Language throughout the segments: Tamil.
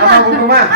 มาบคุณกขอบคุณมาก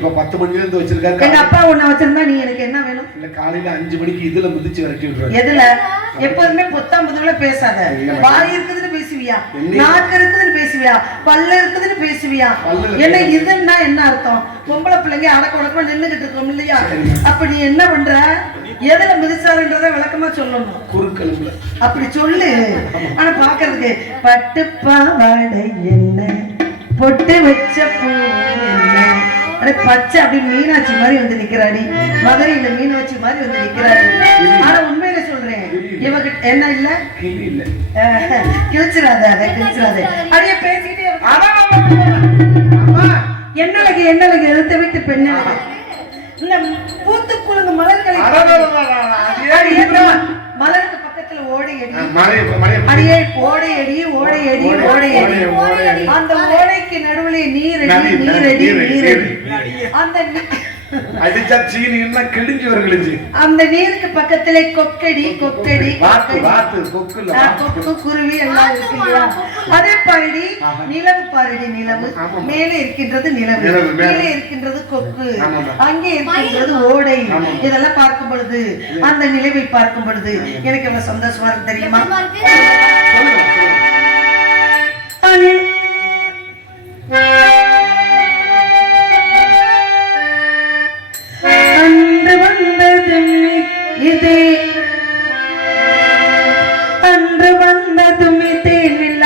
இப்ப பத்து மணில இருந்து வச்சிருக்காரு. எங்க அப்பா உன்னை வச்சிருந்தா நீ எனக்கு என்ன வேணும்? இல்ல காலையில அஞ்சு மணிக்கு இதுல முதிச்சு விரட்டி விட்டுருவாரு. எதுல? எப்போதுமே பொத்தாம் புதுல பேசாத. வாய் இருக்குதுன்னு பேசுவியா? நாக்கு இருக்குதுன்னு பேசுவியா? பல்லு இருக்குதுன்னு பேசுவியா? என்ன இதுன்னா என்ன அர்த்தம்? பொம்பளை பிள்ளைங்க அடக்க உடக்கமா நின்னுகிட்டு இருக்கோம் இல்லையா? அப்ப நீ என்ன பண்ற? எதுல மிதிச்சாருன்றத விளக்கமா சொல்லணும். குறுக்கெலும்புல அப்படி சொல்லு. ஆனா பாக்குறதுக்கு பட்டு பாவாடை என்ன? பொட்டு வச்ச பூ என்ன? அடே பச்சை அப்படி மீனாட்சி மாதிரி வந்து நிக்கிறாடி. மதுரையில மீனாட்சி மாதிரி வந்து நிக்கிறாடி. ஆனா உண்மையில சொல்றேன். இவகிட்ட என்ன இல்ல? கிழிச்சிடாத அதை கிழிச்சிடாத. அடியே பேசிக்கிட்டே இரு. அம்மா என்னழகு என்னழகு எழுத்த வைத்து பெண்ணழகு இந்த பூத்து குலுங்கு மலர்களை? மலருக்கு பக்கத்துல ஓடி அடி ஆ, மழை மழை அடியே ஓடை அடி ஓடை அடி ஓடை, ஓடை அடி ஓடை, ஓடை அடி. அந்த ஓடைக்கு நடுவுல நீரடி நீரடி நீரடி, அந்த அடிச்சா சீனின்னா கிழிஞ்சு வரும் கிழிஞ்சு அந்த நீருக்கு பக்கத்துல கொக்கடி கொக்கடி வாத்து. வாத்து கொக்கு இல்ல ஆ, வாத்து. கொக்கு குருவி எல்லாம் இருக்கு இல்லையா அதே பாடி. நிலவு பாருடி நிலவு. மேலே இருக்கின்றது நிலவு மேலே. இருக்கின்றது கொக்கு. அங்கே இருக்கின்றது ஓடை. இதெல்லாம் பார்க்கும் பொழுது அந்த நிலவை பார்க்கும் பொழுது எனக்கு எவ்வளவு சந்தோஷமா இருக்கு தெரியுமா ಇದೆ. ಅಂದ್ರ ಬಂದ ತುಮಿತೇನಿಲ್ಲ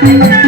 Thank you.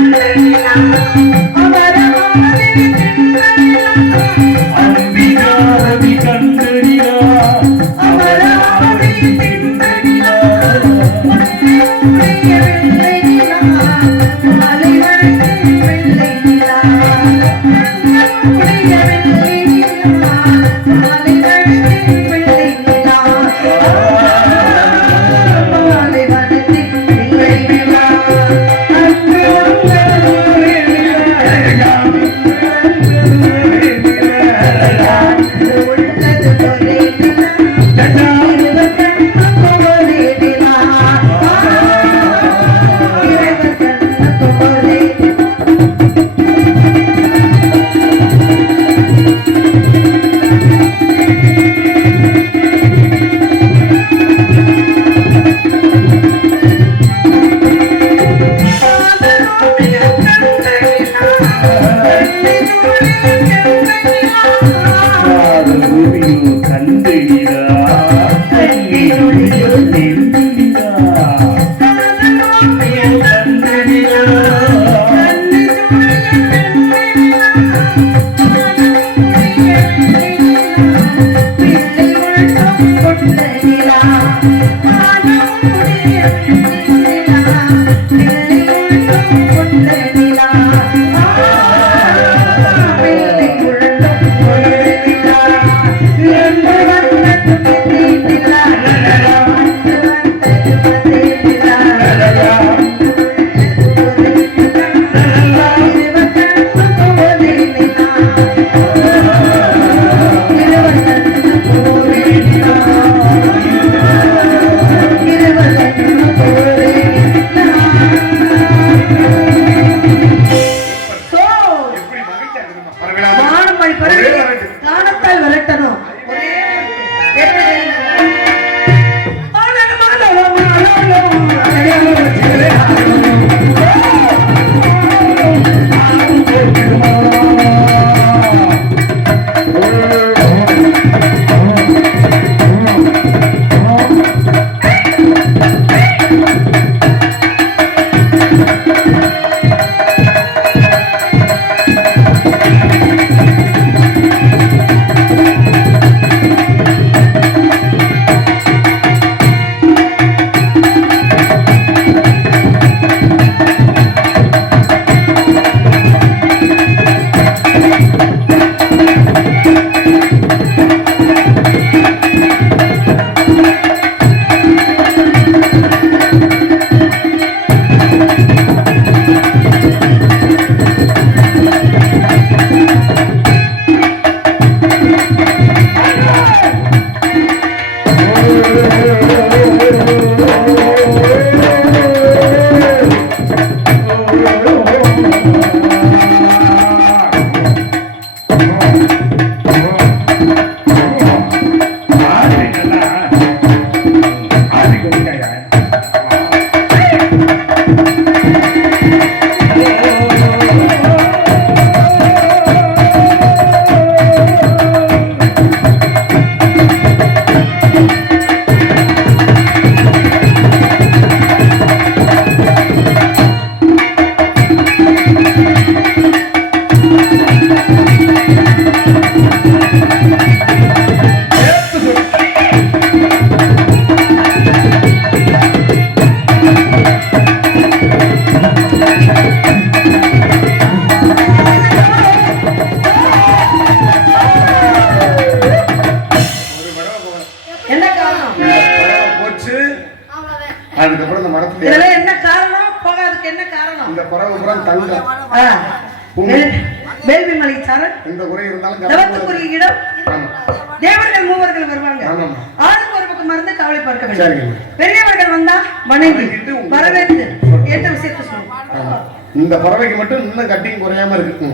Yeah. ஒரே வரட்டு. காணத்தால் விரட்டணும் ஒரே போச்சு. அதுக்கப்புறம் இந்த மரத்துல இதெல்லாம் என்ன காரணம்? போகாதுக்கு என்ன காரணம்? இந்த பறவை தங்கம் வேள்வி சாரல். எந்த குறை இருந்தாலும் தவத்துக்குரிய இடம். தேவர்கள் மூவர்கள் வருவாங்க. ஆளுக்கு ஒரு பக்கம் மருந்து கவலை பார்க்க வேண்டும். பெரியவர்கள் வந்தா வணங்கி வரவேற்று. என்ற விஷயத்தை சொல்லுவோம் ஆமா. இந்த பறவைக்கு மட்டும் இன்னும் கட்டிங் குறையாம இருக்கு.